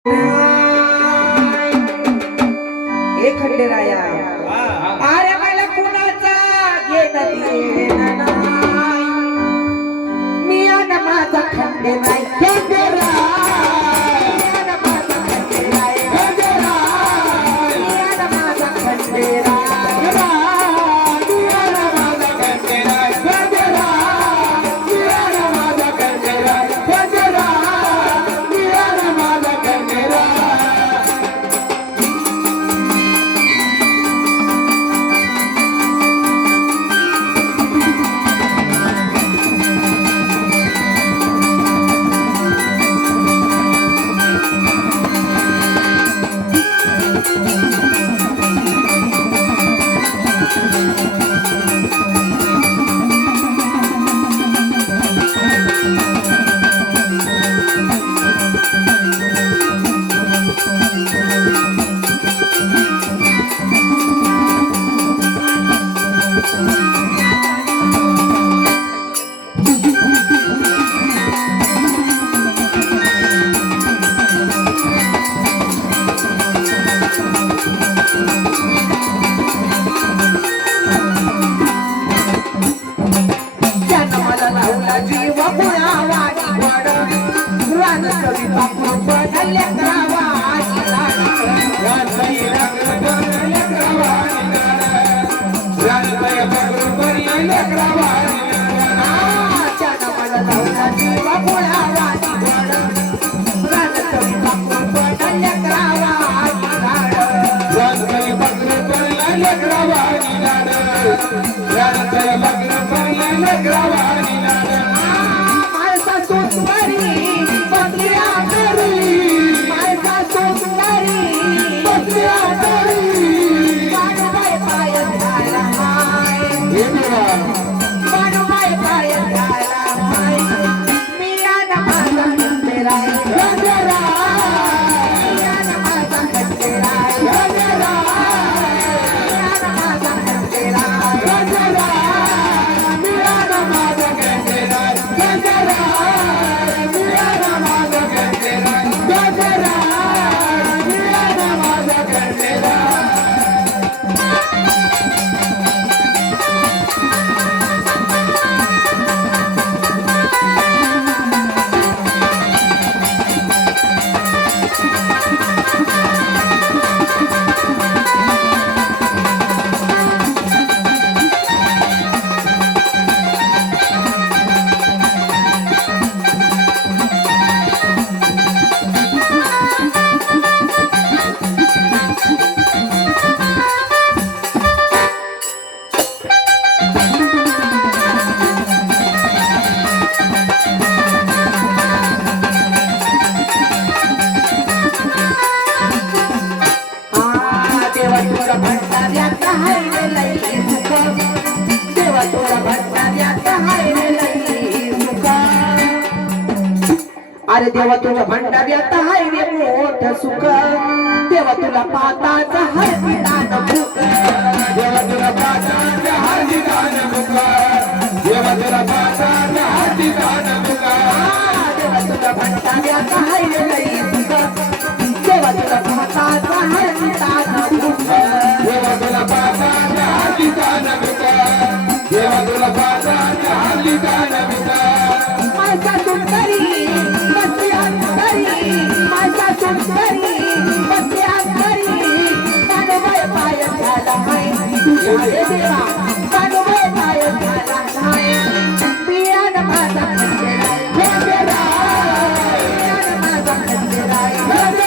एक खंडेराया अरे मला कुणाचा घेणं नाही मी आणि माझा खंडे नाही अरे देवा तुझ्या भंडाऱ्यात हाय रे मोठं सुख देवा तुला पाताचा हाय निदान भूक देवा तुला पाताचा हाय निदान भूक देवा तुला पाताचा हाय निदान भूक देवा तुझ्या भंडाऱ्यात हाय रे लई सुख देवा तुला पाताचा हाय निदान भूक देवा तुला पाताचा हाय निदान भूक देवा तुला पाताचा हाय निदान भूक माझा सुंदरी बसल्या घरी माझा सुंदरी बसल्या घरी कानोबाई पाय झाला हाय अरे देवा कानोबाई पाय झाला हाय पियान माझा खंडेराय हे देवा पियान माझा खंडेराय